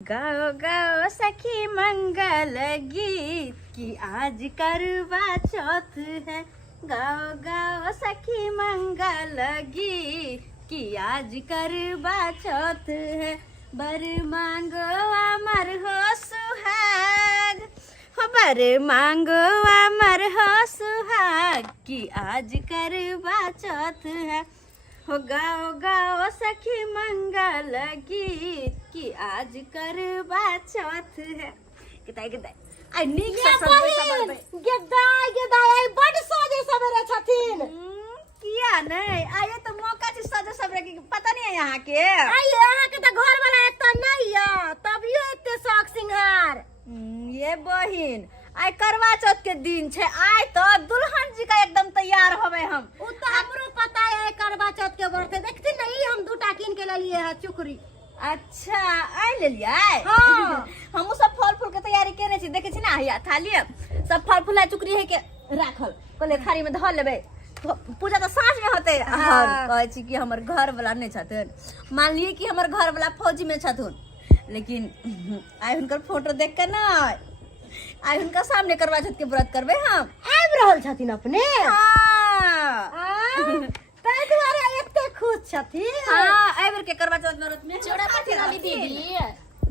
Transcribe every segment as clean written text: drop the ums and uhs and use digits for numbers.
गाओ गाओ सखी मंगल गीत की आज करवा चौथ है। गाओ गाओ सखी मंगल गीत की आज करवा चौथ है। बर मांगो अमर हो सुहाग, हो बर मांगो अमर हो सुहाग की आज करवा चौथ है। हो गाओ गाओ सखी मंगल गीत की आज करवा चौथ है। किताई किताई आई नीक से सब गेदाई गेदाई आई बड़ सोजे सबरे छथिन। किया नहीं आये तो मौका छी सजे सबरे की पता नहीं है यहाँ के। आई यहाँ के तो घर वाला एक तो नहीं है तबियो इतने शौक सिंगार। ये बहिन आई करवा चौथ के दिन छे, आई तो दुल्हन जी का एकदम तैयार होवे हम। उ तो हमरो पता है करवा चौथ के व्रत देखती नहीं हम दूटा कीन के ले लिए है चुकरी। अच्छा आई ले लिया। हाँ। हमू सब फल फूल के तैयारी केने छी, देखे छी ना हिया थाली सब फल फूल चुकरी है के राखल कोले थारी में धर लेबे। पूजा तो सांझ में होते। हाँ। कहे छी कि हमर घर वाला नहीं छथुन, मान लिए कि हमर घर वाला फौजी में छथुन, लेकिन आई हुनकर फोटो देख के ना आई उनका सामने करवा चौथ के व्रत करबे हम। आब रहल छथिन अपने। हां ताई दुआरे एते खुश छथिन। हां आई बेर के करवा चौथ में व्रत में चोड़ा पति वाली दीदी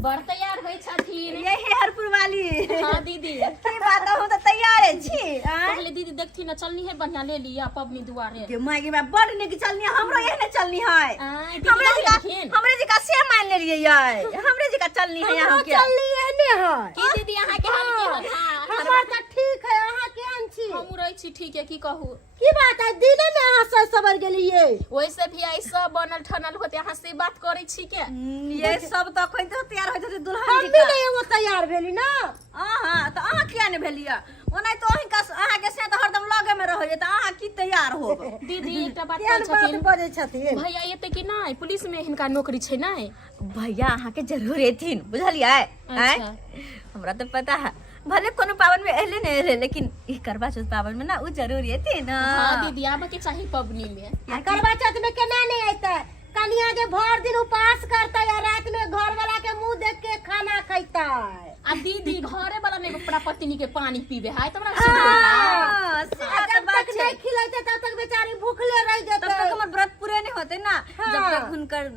बड़ तैयार होई छथिन। ये है हरपुर वाली। हां दीदी की बात हो तो तैयार है छी। पहले दीदी देखती ना चलनी है बढ़िया ले लिया पबनी दुआरे के माई के बड़ निक चलनी हमरो एहने चलनी है। दीदी हमरे जी का से मान ले लिए ये हमरे जी का चलनी है यहाँ के। चलनी एने है की दीदी यहाँ के हाल के हां हमर त ठीक है अहाँ केहन छी। हम रही छी ठीक है की कहू की बात है दिने में अहाँ सज सबर गेलिए। वैसे भी आई सब बनल ठनल होते यहाँ से बात करे छी के। ये सब तो कोई तो तैयार होय तो दुल्हन हम जी भी का। नहीं वो तैयार भेली ना। हां तो अहाँ किया ने भेलिया ओना तो अहीं का अहाँ के से तो हरदम लगे में रहय त अहाँ की तैयार होब। दीदी एकटा बात केहन कहै छथिन बात बजै छथिन। भैया एते कि नहीं पुलिस में हिनका नौकरी छै नहीं। भैया अहाँ के जरूर एथिन बुझलियै। अच्छा। हमरा तो पता है भले कोनो पावन में एले नहीं एले, लेकिन ई करवा चौथ पावन में ना उ जरूर एथिन। हां दीदी आबे के चाहिए पबनी में। करवा चौथ में केना नहीं आइता कनिया जे भर दिन उपास करता या रात में घर वाला के मुंह देख के खाना खैता। आ दीदी घरे वाला नहीं अपना पत्नी के पानी पीबे है तब जब तक नहीं खिलाते तब तक बेचारी भूखले रह तब जाते। तक हमर व्रत पूरे नहीं होते ना। हाँ। जब तक हुनकर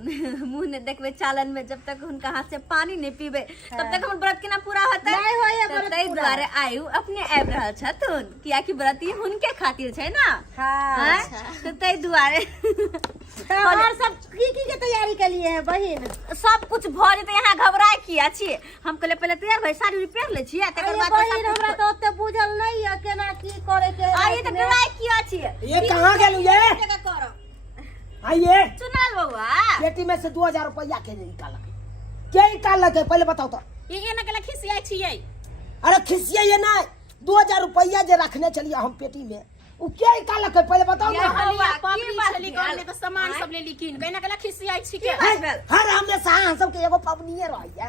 मुंह ने देखबे चालन में, जब तक उनका हाथ से पानी नहीं पीबे तब तक हमर व्रत के ना पूरा होता नहीं होय व्रत तै पूरा। दुआरे आयु अपने आब रहल छथुन किया कि व्रत ई हुनके खातिर छै ना। हां तो तै दुआरे तो और सब की के तैयारी के लिए है बहिन। सब कुछ भ जेते। यहाँ घबराए किया छी हम कहले पहले तैयार भाई साड़ी पहन ले छी तकर बाद बहिन हमरा तो ओते बुझल नहीं है केना की करे के। आइए तो घबराए किया छी ये कहाँ गेलू ये? जगह करो आइए चुनाल बउआ पेटी में से 2000 रुपया के निकालक के निकालक है पहले बताओ तो। ये ना के खिसियाई छियै। अरे खिसिया ये ना 2000 रुपया जे रखने चलिए हम पेटी में उ के निकालक है पहले बताओ या ना। हलवा पबनी की बात छली भेल? करले तो सामान सब ले लिखिन कहना के खिसियाई छी के। हर हमेशा हम सब के एगो पबनीए रही है।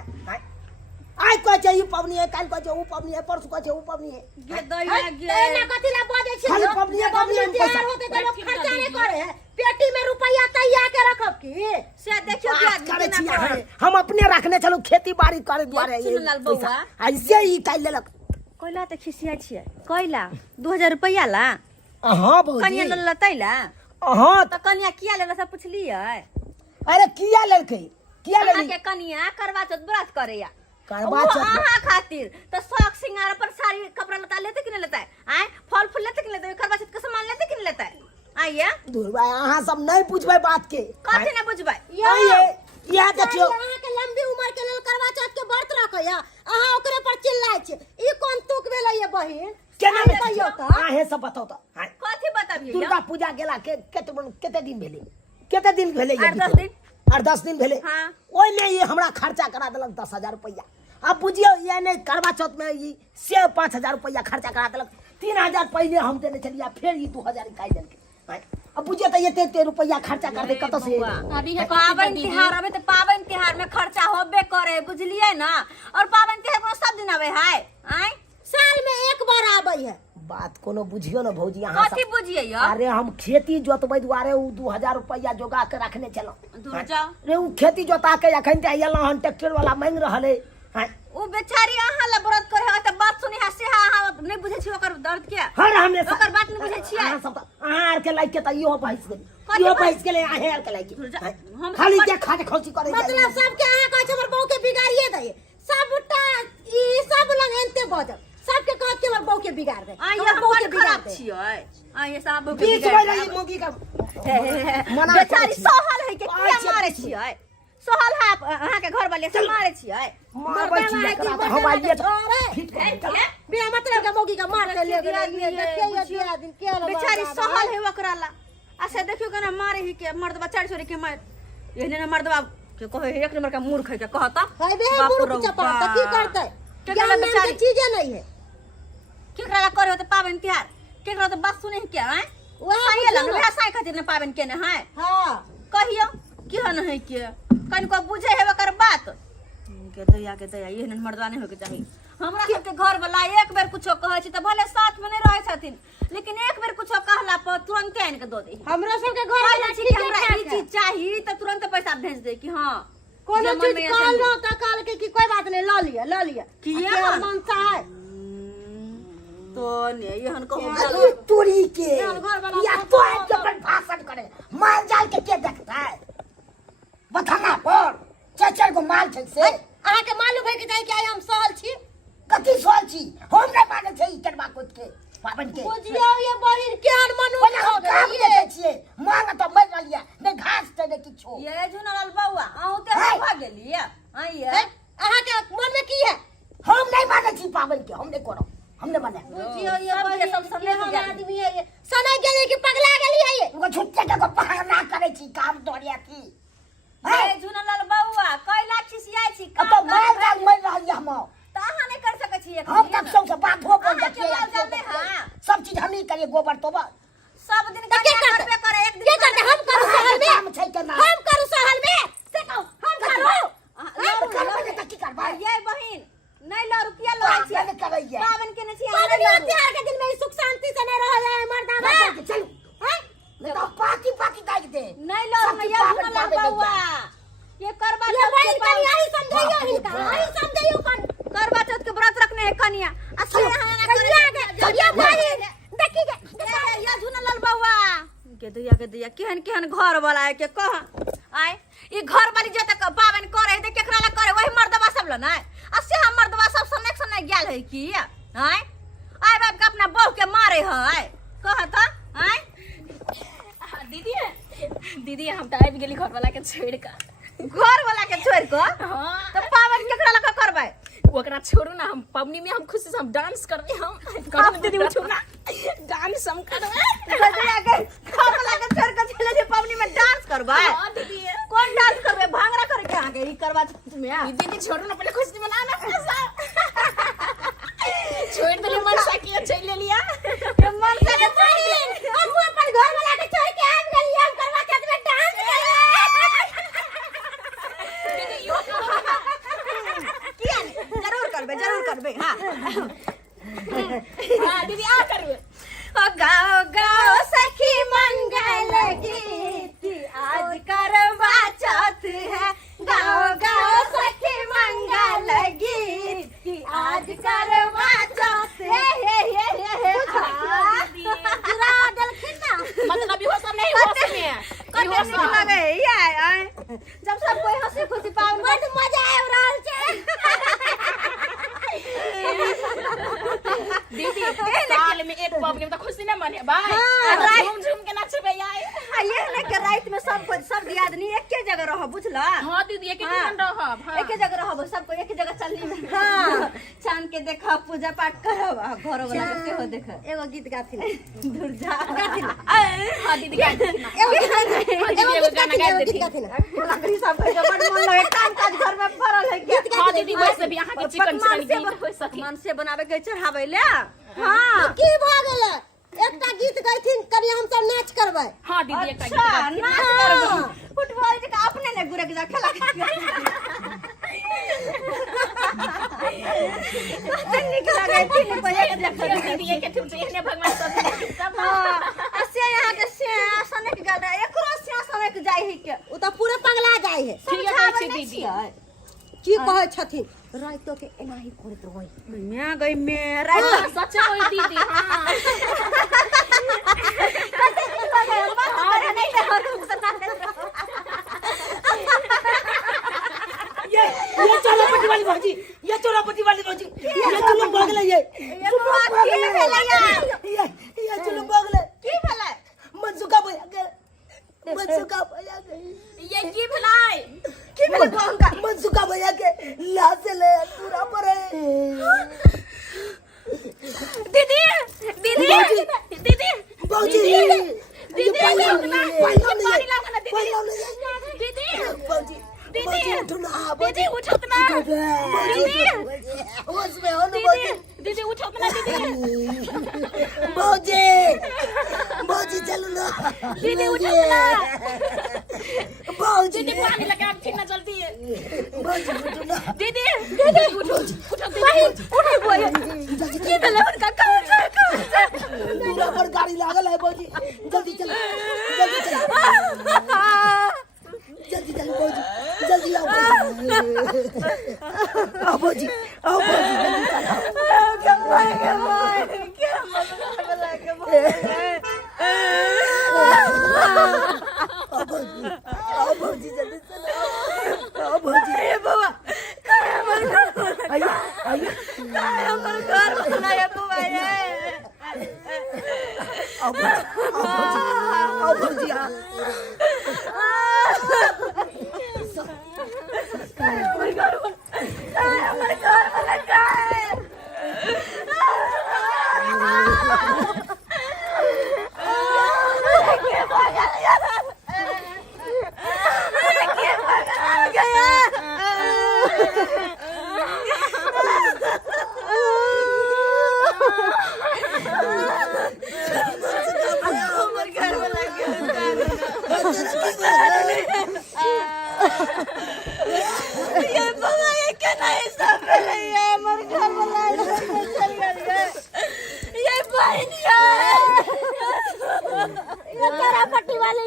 आज को चाहिए पबनी है, काल को चाहिए वो पबनी है, परसों को चाहिए वो पबनी है। गे दैया गे एना कथिला बजै छी। खाली पबनी तैयार पैसा होते तो लोग खर्चा नहीं करे है। पेटी में रुपया तैयार के रखब की से देखियो कि बात आदमी करे केना छी करे। हम अपने रखने चलो खेती बाड़ी करे द्वारे ये सुन लाल बउआ। ऐसे ही काल लेलक। कोइला त खिसिया छियै कोइला 2000 रुपया ला हां कनिया भौजी लल्ला तैला हां त कनिया किया लेला सब पुछलियै। अरे किया लेलकै किया अहाँ लेली के कनिया करवा चौथ व्रत करैया करवा वो चौथ अहाँ खातिर त शौक सिंगार पर साड़ी कपड़ा लता लेते कि नहीं लेता है? आय फल फूल लेते कि नहीं लेते? करवा चौथ के सामान लेते कि नहीं लेता है? आइए दुर्बा अहाँ सब नहीं पूछबै बात के। कथि ने बुझबै। आइए यह देखियो अहाँ के लंबी उम्र के लेल करवा चौथ के व्रत रखया अहाँ ओकरे पर चिल्लाय छी। ई कोन तुक भेलै ये बहिन केना कहियो त आहे सब बताओ तो। हां कथि बताबियै दुर्गा पूजा गेला के केते दिन भेलै केते दिन भेलै ये 8-10 दिन 8-10 दिन भेलै। हाँ। ओइ में ये हमरा खर्चा करा देलक 10,000 रुपया। अब बुझियो ये नहीं करवा चौथ में ये से 5,000 रुपया खर्चा करा देलक। 3,000 पहले हम देने चलिए फिर ये 2,000 निकाल देलकै। अब बुझियो त ये 3 रुपया खर्चा कर दे कत से। अभी है पावन तिहार अबे तो पावन तिहार में खर्चा होबे करे बुझलिए ना। और पावन तिहार को सब दिन आवे है। आय साल में एक बार आबै है। बात कोनो बुझियो ना भौजी अहाँ कथी बुझिए यो अरे हम खेती जोतबै दुआरे उ 2000 रुपया जोगा के रखने चलो दूर जाओ रे उ खेती जोता के अखन ते एला हन ट्रैक्टर वाला मांग रहल है उ बेचारी अहाँ ला व्रत करे है त बात सुनी हसे अहाँ नहीं बुझे छी ओकर दर्द के हर हमने ओकर बात नहीं बुझे छी अहाँ सब अहाँ आर के लाइक के त इहो भैंस गेल इहो भैंस गेल अहाँ आर के लाइक हम खाली के खाते खौची करे मतलब सबके अहाँ कहै छै हमर बहू के बिगाड़िए दे सबटा ई सब लंग एनते बजब सबके कहत के हमर बहू के बिगाड़ दे आ ये हमर बहू के हम बिगाड़ खराब दे छियै आ ये सब बीच में रही मुगी का मना बेचारी सहल है के किया मारे छियै सहल है अहाँ के घर वाले से मारे छियै मारबै छी हम आइए बिना मतलब के मौगी का मार के ले गेल ये दिन के बेचारी सहल है ओकरा ला आ से देखियो कना मारे ही के मर्दबा चार छोरी के मार एहने न मर्दबा के कहे एक नंबर का मूर्ख है के कहता है बे मूर्ख चपा त की करतै केकरा बेचारी चीजे नहीं है केकरा ला करे त पाबन तिहार केकरा त बात सुने के हैं साई ला वह साई खातिर न पाबन केने हैं हां कहियो केहन है के कनिको बुझे है ओकर बात के दया एहन मर्दवा नहीं होके चाहिए हमरा सबके घर वाला एक बेर कुछो कहै छी त भले साथ में नहीं रहै छथिन लेकिन एक बेर कुछो कहला पर तुरंत आन के दो दे हमरो सबके घर वाला छी कि हमरा ई चीज चाहिए त तुरंत पैसा भेज दे कि हां कोनो चीज कहलो त कहल के कि कोई बात नहीं ल लिया किया मनसा है तो ने एहन कहू तोरी के या तो के अपन भाषण करे माल जाल के देखता है बथाना पर चचर को माल छै से अहाँ के मालूम है कि जाय कि हम सहल छी कथी सोल छी हम नहीं माने छै ई करबा कुछ के पाबन के बुझियो ये बहिन केहन मनु हम काम देखे छियै मांग त मर रहलिया नहीं घास ते नहीं किछो ये जुनल बउआ आहू ते भाग गेलिए आइए अहाँ के मन में की है हम नहीं माने छी पाबन के हम नहीं करो हम नहीं माने बुझियो ये बहिन सब सने केहन आदमी है ये सने गेले कि पगला गेली है ये वो छुट्टे के पहाड़ ना करे छी काम तोड़िया थी ये जुनल बउआ कैला खिसियाई छी अब तो माल जाल मर रहलिया हम त अहाँ नहीं कर सकै छी हम तब सब बात हो पर के माल जाल में हां सब चीज हम ही करिए गोबर तो सब दिन के करबे करे एक दिन के करते हम करू सहल में काम छै के ना हम करू सहल में से कहू हम करू करबे त की करबा ये बहिन नहीं लो रुपया लो छी नहीं करैया पावन के नहीं छी पावन त्योहार के दिन में सुख शांति से नहीं रह है मर्दा में चल नहीं तो पाकी दाग दे नहीं लो मैया जुनल बउआ ये करबा ये बहिन कनी आई समझाइयो हिनका आई समझाइयो कन करबा चौथ के व्रत रखने है कनिया असली यहाँ ना करे ये बहिन देखी के या जुनल बउआ के दैया केहन घर वाला है के कह आय ई घर वाली जे तक पावन करे दे केकरा ला करे वही मर्दवा सब ल ना असे हम मर्दवा सब सने गेल है की आय आय बाप के अपना बहू के मारे है कह त आय दीदी हम त आबि गेली घर वाला के छोड़ के घर वाला के छोड़ को हां तो पावन केकरा ला करबै ओकरा छोड़ू ना हम पबनी में हम खुशी से हम डांस करबे हम दीदी उठू ना डांस हम करबे गजरा के घर वाला के छोड़ के चले जे पबनी में डांस करबै हां दीदी कौन डांस करबै भांगड़ा करे के आगे ई करबा में दीदी छोड़ू ना पहले खुशी मना ना छोड़ दे मनसा के चल लिया मन से हम अपन घर वाला के छोड़ के आब गेली हम करवा चौथ में डांस दीदी यो किया जरूर करबे हां हां दीदी आ करबे ओ गाओ सखी मंगल गीत आज करवा चौथ है गाओ सखी मंगल गीत आज करवा चौथ हे गिरा देलखिन ना मतलब इहो सब नहीं होश में कते नीक लगे आय जब सब कोई हंसी खुशी पावन बड़ मजा आब रहल छै दीदी साल में एक पबनी में तो खुशी ना मने भाई झूम झूम के नचबे आए ये ने के रात में सब दियादनी एके जगह रह बुझला हां दीदी एक दिन रहब हां एके जगह रहब सबको एके जगह चलनी हां चांद के देखा पूजा पाठ करब घर वाला के सेहो देख एगो गीत गाथिन दूर जा गाथिन हां दीदी गाथिन एगो गाना गा देथिन लकड़ी सब के बड़ मन लगे काम काज घर में पड़ल है के हां दीदी वैसे भी यहां के चिकन गीत हो सके मन से बनावे के चढ़ावे ले हां की भ गेलै एकटा गीत गैथिन कनी हम सब नाच करबै हां दीदी एकटा अच्छा गीत नाच करब फुटबॉल के अपने ने गुरक जा खेला निकल गई तीन रुपया के देखो दीदी के ठुक से भगवान सब असे यहाँ के से आसने के गादा एकरो से आसने के जाई है के उ त पूरे पगला जाय है ठीक है कहै छी दीदी की कहै छथिन राइतो के एनाही करत रहै मैं गई मैं हाँ, सच कोई दीदी हाँ ये चोरापट्टी वाली भौजी, ये चोरापट्टी वाली भौजी, ये चुलुम बगले ये चुलुम बगले की भेलै मनसुका भैया के ये की भलाई की भेलै कहूंगा मनसुका भैया के लाश ले पूरा पर दीदी दीदी दीदी भौजी दीदी पानी पानी लाओ ना दीदी दीदी भौजी दीदी उठो ना दीदी उठो ना दीदी उसमें हो दीदी दीदी उठो ना दीदी भौजी भौजी चलो ना दीदी उठो ना भौजी दीदी पानी लगा आप ठीक ना जल्दी भौजी उठो ना दीदी दीदी उठो उठो दीदी उठे बोल की भेलै उनका कौन से पूरा पर गाड़ी लागल है भौजी जल्दी चलो जल्दी चलो भौजी जल्दी आओ भौजी आओ भौजी जल्दी आओ भौजी जल्दी चलो आओ भौजी ए बाबा आइए आइए हमर घर बनाया बुआए आओ भौजी पट्टी वाली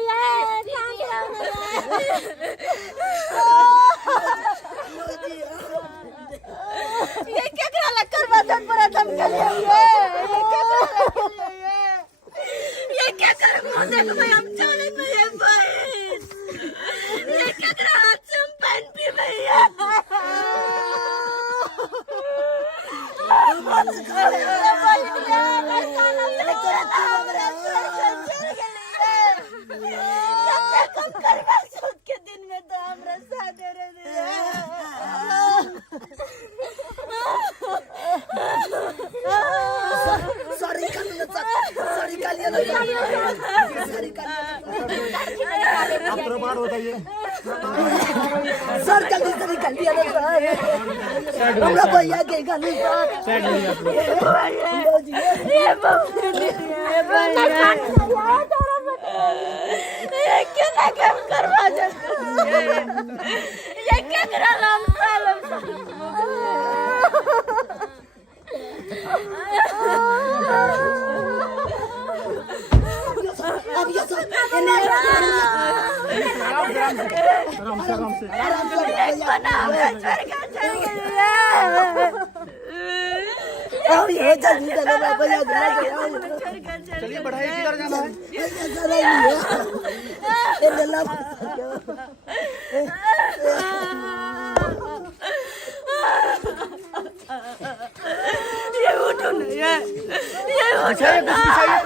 ये केकरा लग करवा दन पर दम के ये क्या कर मुंह देख मैं हम चले पे ये भाई ये केकरा हाथ से हम पेन पी भैया के दिन में तो हमरा साथ सॉरी कालिया सर जल्दी से निकल दिया ना सर हमरा भैया के गाली ये क्यों ना काम करवा ये क्या करा लम सालम अब ये सर आराम से और ये जल्दी चलो बाबा याद चलिए बढ़ाइए किधर जाना है ये उठो ना ये बिछाइए कुछ बिछाइए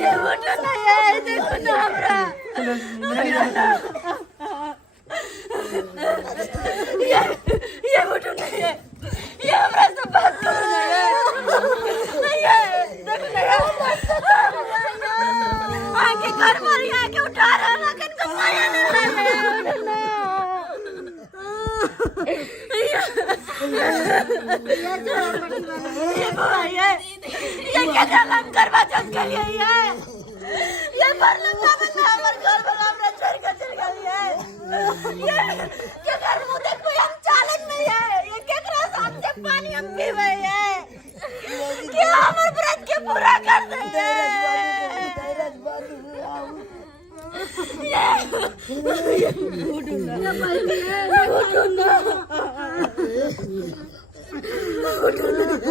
ये उठो ना ये देखो ना हमरा ये उठो ना ये हमरा से बात करो ना ये देखो ना आके घर पर आके उठा रहा है लेकिन को माया नहीं लगे ये क्या काम करवा चल के लिए ये पर लगा बना हमर घर वाला हमरा छोड़ के चल गई है ये क्या करवा बाबू देखो हम चालक में है ये केकरा सामने पानी हम पीवे है क्या हमर व्रत के पूरा कर दे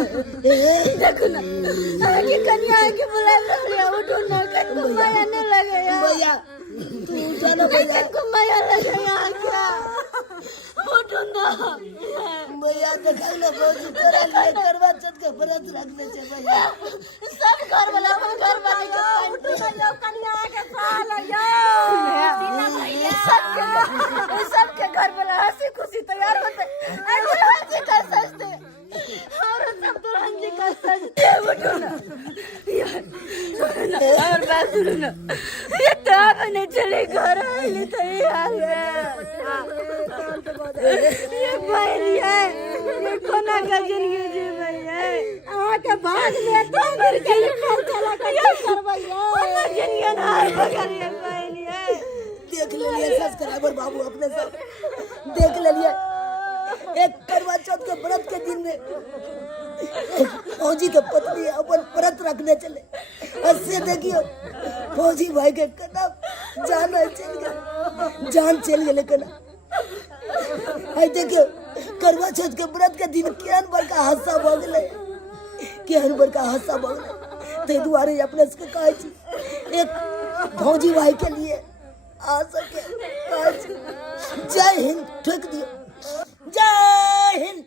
देखो ना आगे कन्या के बुला लिया उठो ना कनको माया न लगे भैया तू जाना भैया कनको माया लगे यहाँ क्या उठो ना भैया देखाई ना भौजी तोरा लिए करवा चौथ के व्रत रखने से भैया सब घर वाला अपन घर वाले के उठो ना लो कन्या के साल यो सबके घर वाला हंसी खुशी तैयार होते दुल्हन जी का सजते और सब दुल्हन जी का सजते उठो ना और बात सुनो ना ये तो आपने चले घर आली तो ये हाल है ये भाई है ये कोना का जिंदगी जी भाई है आके भाग ले तो घर के घर चला कर करवाइए जिंदगी ना बगैर ये भाई है देख लिए सब्सक्राइबर बाबू अपने सब देख लिए एक करवा चौथ के व्रत के दिन में फौजी के पत्नी अपन व्रत रखने चले हंसे देखियो फौजी भाई के कदम जान चल गया जान चल गए लेकिन आई देखियो करवा चौथ के व्रत के दिन केहन बड़का हादसा भ गेलै केहन बड़का हादसा भ गेलै ताहि दुआरे अपने सबके कहै छी एक फौजी भाई के लिए आ सके जय हिंद ठोक दियो जय हिंद।